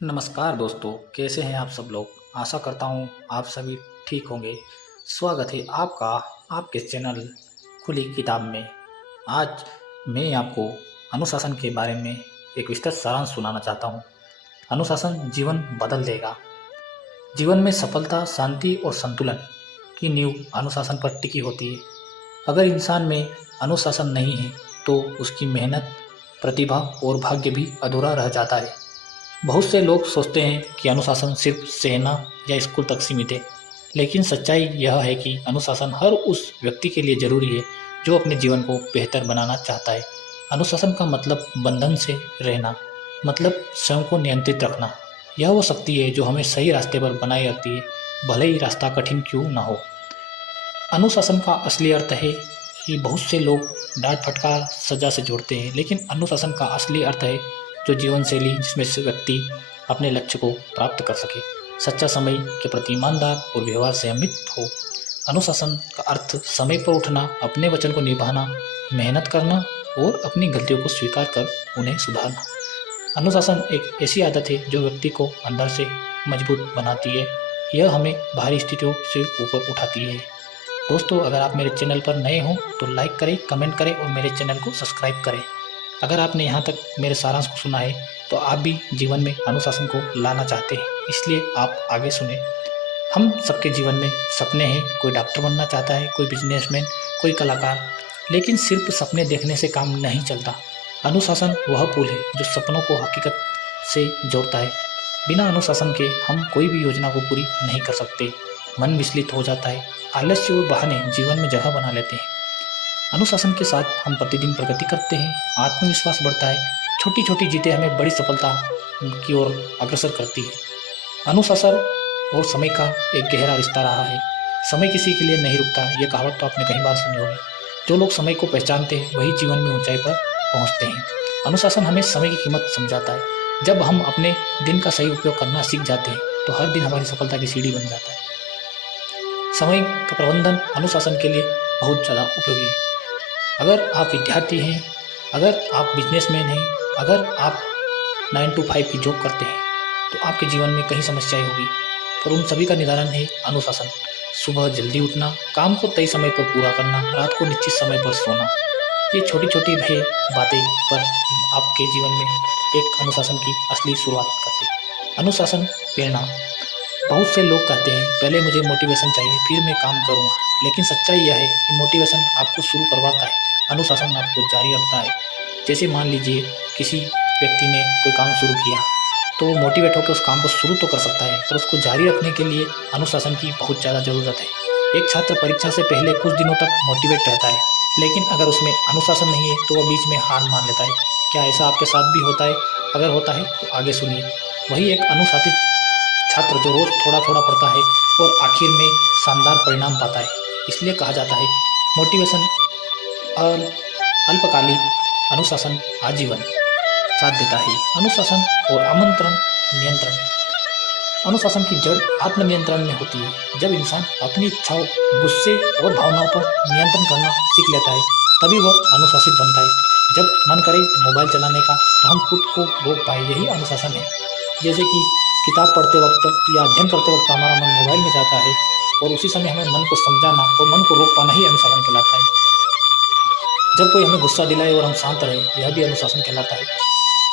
नमस्कार दोस्तों, कैसे हैं आप सब लोग। आशा करता हूँ आप सभी ठीक होंगे। स्वागत है आपका आपके चैनल खुली किताब में। आज मैं आपको अनुशासन के बारे में एक विस्तृत सारांश सुनाना चाहता हूँ। अनुशासन जीवन बदल देगा। जीवन में सफलता, शांति और संतुलन की नींव अनुशासन पर टिकी होती है। अगर इंसान में अनुशासन नहीं है तो उसकी मेहनत, प्रतिभा और भाग्य भी अधूरा रह जाता है। बहुत से लोग सोचते हैं कि अनुशासन सिर्फ सेना या स्कूल तक सीमित है, लेकिन सच्चाई यह है कि अनुशासन हर उस व्यक्ति के लिए जरूरी है जो अपने जीवन को बेहतर बनाना चाहता है। अनुशासन का मतलब बंधन से रहना, मतलब स्वयं को नियंत्रित रखना। यह वो शक्ति है जो हमें सही रास्ते पर बनाए रखती है, भले ही रास्ता कठिन क्यों ना हो। अनुशासन का असली अर्थ है कि बहुत से लोग डांट फटकार सजा से जोड़ते हैं, लेकिन अनुशासन का असली अर्थ है जो जीवन शैली जिसमें से व्यक्ति अपने लक्ष्य को प्राप्त कर सके, सच्चा समय के प्रति ईमानदार और व्यवहार संयमित हो। अनुशासन का अर्थ समय पर उठना, अपने वचन को निभाना, मेहनत करना और अपनी गलतियों को स्वीकार कर उन्हें सुधारना। अनुशासन एक ऐसी आदत है जो व्यक्ति को अंदर से मजबूत बनाती है। यह हमें बाहरी स्थितियों से ऊपर उठाती है। दोस्तों, अगर आप मेरे चैनल पर नए हों तो लाइक करें, कमेंट करें और मेरे चैनल को सब्सक्राइब करें। अगर आपने यहाँ तक मेरे सारांश को सुना है तो आप भी जीवन में अनुशासन को लाना चाहते हैं, इसलिए आप आगे सुने। हम सबके जीवन में सपने हैं। कोई डॉक्टर बनना चाहता है, कोई बिजनेसमैन, कोई कलाकार, लेकिन सिर्फ सपने देखने से काम नहीं चलता। अनुशासन वह पुल है जो सपनों को हकीकत से जोड़ता है। बिना अनुशासन के हम कोई भी योजना को पूरी नहीं कर सकते। मन विचलित हो जाता है, आलस्य और बहाने जीवन में जगह बना लेते हैं। अनुशासन के साथ हम प्रतिदिन प्रगति करते हैं, आत्मविश्वास बढ़ता है, छोटी छोटी जीतें हमें बड़ी सफलता की ओर अग्रसर करती है। अनुशासन और समय का एक गहरा रिश्ता रहा है। समय किसी के लिए नहीं रुकता, ये कहावत तो आपने कई बार सुनी होगी। जो लोग समय को पहचानते हैं वही जीवन में ऊंचाई पर पहुंचते हैं। अनुशासन हमें समय की कीमत समझाता है। जब हम अपने दिन का सही उपयोग करना सीख जाते हैं तो हर दिन हमारी सफलता की सीढ़ी बन जाता है। समय का प्रबंधन अनुशासन के लिए बहुत ज़्यादा उपयोगी है। अगर आप विद्यार्थी हैं, अगर आप बिजनेसमैन हैं, अगर आप 9 to 5 की जॉब करते हैं तो आपके जीवन में कई समस्याएं होगी, पर उन सभी का निदान है अनुशासन। सुबह जल्दी उठना, काम को तय समय पर पूरा करना, रात को निश्चित समय पर सोना, ये छोटी छोटी बातें पर आपके जीवन में एक अनुशासन की असली शुरुआत करती है। अनुशासन प्रेरणा। बहुत से लोग कहते हैं पहले मुझे मोटिवेशन चाहिए फिर मैं काम करूँगा, लेकिन सच्चाई यह है कि मोटिवेशन आपको शुरू करवाता है, अनुशासन आपको जारी रखता है। जैसे मान लीजिए किसी व्यक्ति ने कोई काम शुरू किया तो वो मोटिवेट होकर उस काम को शुरू तो कर सकता है, पर उसको जारी रखने के लिए अनुशासन की बहुत ज़्यादा ज़रूरत है। एक छात्र परीक्षा से पहले कुछ दिनों तक मोटिवेट रहता है, लेकिन अगर उसमें अनुशासन नहीं है तो वह बीच में हार मान लेता है। क्या ऐसा आपके साथ भी होता है? अगर होता है तो आगे सुनिए। वही एक अनुशासित छात्र जो रोज़ थोड़ा थोड़ा पढ़ता है और आखिर में शानदार परिणाम पाता है। इसलिए कहा जाता है मोटिवेशन अल्पकालिक, अनुशासन आजीवन साथ देता है। अनुशासन और आमंत्रण नियंत्रण। अनुशासन की जड़ आत्मनियंत्रण में होती है। जब इंसान अपनी इच्छाओं, गुस्से और भावनाओं पर नियंत्रण करना सीख लेता है तभी वह अनुशासित बनता है। जब मन करे मोबाइल चलाने का तो हम खुद को रोक पाए, यही अनुशासन है। जैसे कि किताब पढ़ते वक्त या अध्ययन करते वक्त हमारा मन मोबाइल में जाता है और उसी समय हमें मन को समझाना और मन को रोक पाना ही अनुशासन कहलाता है। जब कोई हमें गुस्सा दिलाए और हम शांत रहे, यह भी अनुशासन कहलाता है।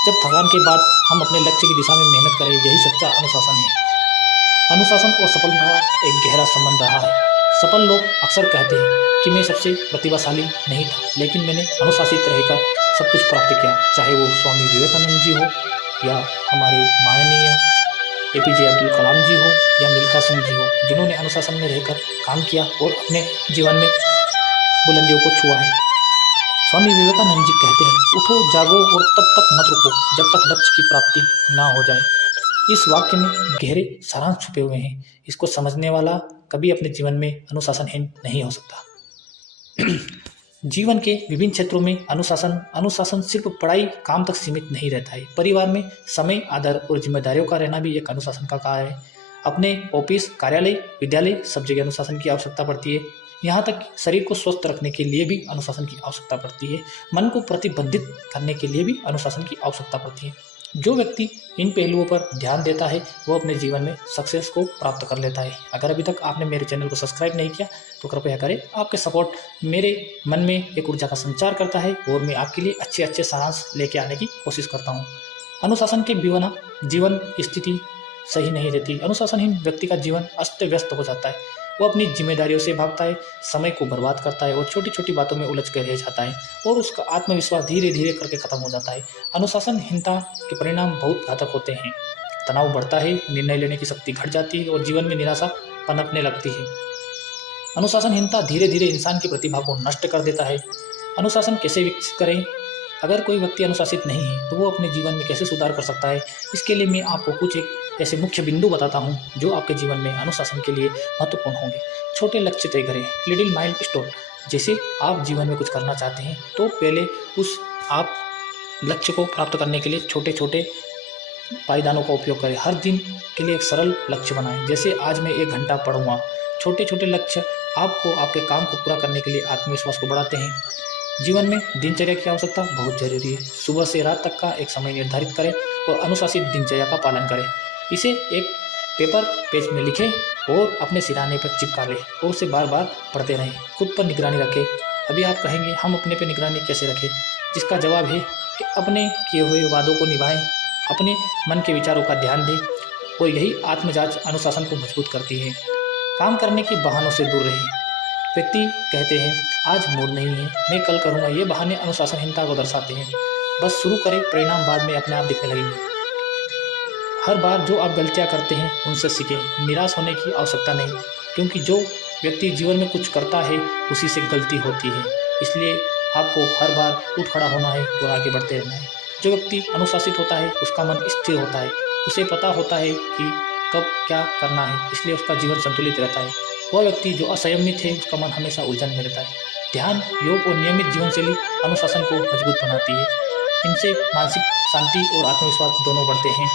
जब थकान के बाद हम अपने लक्ष्य की दिशा में मेहनत करें, यही सच्चा अनुशासन है। अनुशासन और सफलता का एक गहरा संबंध रहा है। सफल लोग अक्सर कहते हैं कि मैं सबसे प्रतिभाशाली नहीं था, लेकिन मैंने अनुशासित रहकर सब कुछ प्राप्त किया। चाहे वो स्वामी विवेकानंद जी हो या हमारे माननीय APJ अब्दुल कलाम जी हो या मिल्खा सिंह जी हो, जिन्होंने अनुशासन में रहकर काम किया और अपने जीवन में बुलंदियों को छुआ है। स्वामी विवेकानंद जी कहते हैं, उठो जागो और तब तक मत रुको जब तक लक्ष्य की प्राप्ति ना हो जाए। इस वाक्य में गहरे सारांश छुपे हुए हैं। इसको समझने वाला कभी अपने जीवन में अनुशासनहीन नहीं हो सकता। जीवन के विभिन्न क्षेत्रों में अनुशासन सिर्फ पढ़ाई काम तक सीमित नहीं रहता है। परिवार में समय, आदर और जिम्मेदारियों का रहना भी एक अनुशासन का कार्य है। अपने ऑफिस, कार्यालय, विद्यालय सब जगह अनुशासन की आवश्यकता पड़ती है। यहाँ तक शरीर को स्वस्थ रखने के लिए भी अनुशासन की आवश्यकता पड़ती है। मन को प्रतिबंधित करने के लिए भी अनुशासन की आवश्यकता पड़ती है। जो व्यक्ति इन पहलुओं पर ध्यान देता है वो अपने जीवन में सक्सेस को प्राप्त कर लेता है। अगर अभी तक आपने मेरे चैनल को सब्सक्राइब नहीं किया तो कृपया करें। आपके सपोर्ट मेरे मन में एक ऊर्जा का संचार करता है और मैं आपके लिए अच्छे अच्छे सारांश लेके आने की कोशिश करता हूँ। अनुशासन के बिना जीवन की स्थिति सही नहीं रहती। अनुशासनहीन व्यक्ति का जीवन अस्त व्यस्त हो जाता है। वो अपनी जिम्मेदारियों से भागता है, समय को बर्बाद करता है और छोटी छोटी बातों में उलझ कर रह जाता है और उसका आत्मविश्वास धीरे धीरे करके खत्म हो जाता है। अनुशासनहीनता के परिणाम बहुत घातक होते हैं। तनाव बढ़ता है, निर्णय लेने की शक्ति घट जाती है और जीवन में निराशा पनपने लगती है। अनुशासनहीनता धीरे धीरे इंसान की प्रतिभा को नष्ट कर देता है। अनुशासन कैसे विकसित करें? अगर कोई व्यक्ति अनुशासित नहीं है तो वो अपने जीवन में कैसे सुधार कर सकता है? इसके लिए मैं आपको कुछ एक ऐसे मुख्य बिंदु बताता हूँ जो आपके जीवन में अनुशासन के लिए महत्वपूर्ण होंगे। छोटे लक्ष्य तय करें, लिटिल माइलस्टोन। जैसे आप जीवन में कुछ करना चाहते हैं तो पहले उस आप लक्ष्य को प्राप्त करने के लिए छोटे छोटे पायदानों का उपयोग करें। हर दिन के लिए एक सरल लक्ष्य बनाएं, जैसे आज मैं 1 घंटा पढ़ूंगा। छोटे छोटे लक्ष्य आपको आपके काम को पूरा करने के लिए आत्मविश्वास को बढ़ाते हैं। जीवन में दिनचर्या की आवश्यकता बहुत जरूरी है। सुबह से रात तक का एक समय निर्धारित करें और अनुशासित दिनचर्या का पालन करें। इसे एक पेज में लिखें और अपने सिरहाने पर चिपका लें और उसे बार बार पढ़ते रहें। खुद पर निगरानी रखें। अभी आप कहेंगे हम अपने पर निगरानी कैसे रखें? जिसका जवाब है कि अपने किए हुए वादों को निभाएं, अपने मन के विचारों का ध्यान दें और यही आत्मजांच अनुशासन को मजबूत करती है। काम करने के बहानों से दूर रहें। व्यक्ति कहते हैं आज मूड नहीं है, मैं कल करूँगा। ये बहाने अनुशासनहीनता को दर्शाते हैं। बस शुरू करें, परिणाम बाद में अपने आप दिखने लगेंगे। हर बार जो आप गलतियाँ करते हैं उनसे सीखें। निराश होने की आवश्यकता नहीं, क्योंकि जो व्यक्ति जीवन में कुछ करता है उसी से गलती होती है। इसलिए आपको हर बार उठ खड़ा होना है और आगे बढ़ते रहना है। जो व्यक्ति अनुशासित होता है उसका मन स्थिर होता है। उसे पता होता है कि कब क्या करना है, इसलिए उसका जीवन संतुलित रहता है। वह व्यक्ति जो असंयमित है उसका मन हमेशा उलझन में रहता है। ध्यान, योग और नियमित जीवनशैली अनुशासन को मजबूत बनाती है। इनसे मानसिक शांति और आत्मविश्वास दोनों बढ़ते हैं।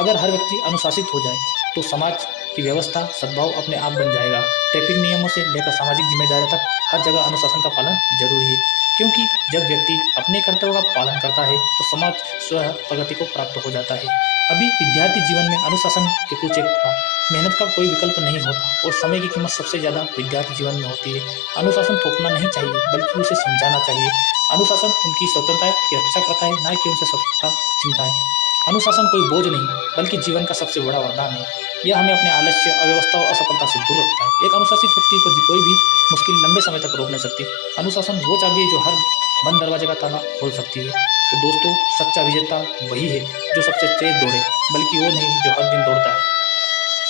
अगर हर व्यक्ति अनुशासित हो जाए तो समाज की व्यवस्था सद्भाव अपने आप बन जाएगा। ट्रैफिक नियमों से लेकर सामाजिक जिम्मेदारी तक हर जगह अनुशासन का पालन जरूरी है, क्योंकि जब व्यक्ति अपने कर्तव्यों का पालन करता है तो समाज स्वयं प्रगति को प्राप्त हो जाता है। अभी विद्यार्थी जीवन में अनुशासन के कुछ एक मेहनत का कोई विकल्प नहीं होता और समय की कीमत सबसे ज़्यादा विद्यार्थी जीवन में होती है। अनुशासन थोपना नहीं चाहिए, बल्कि उसे समझाना चाहिए। अनुशासन उनकी स्वतंत्रता की रक्षा करता है, न कि उनसे स्वतंत्रता छीनता है। अनुशासन कोई बोझ नहीं, बल्कि जीवन का सबसे बड़ा वरदान है। यह हमें अपने आलस्य, अव्यवस्था और असफलता से दूर रखता है। एक अनुशासित व्यक्ति को कोई भी मुश्किल लंबे समय तक रोक नहीं सकती। अनुशासन वो चाबी है जो हर बंद दरवाजे का ताला खोल सकती है। तो दोस्तों, सच्चा विजेता वही है जो सबसे तेज दौड़े, बल्कि वो नहीं जो हर दिन दौड़ता है।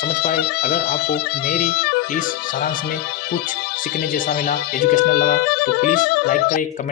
समझ पाए? अगर आपको मेरी इस सारांश में कुछ सीखने जैसा मिला, एजुकेशनल लगा, तो प्लीज़ लाइक करें, कमेंट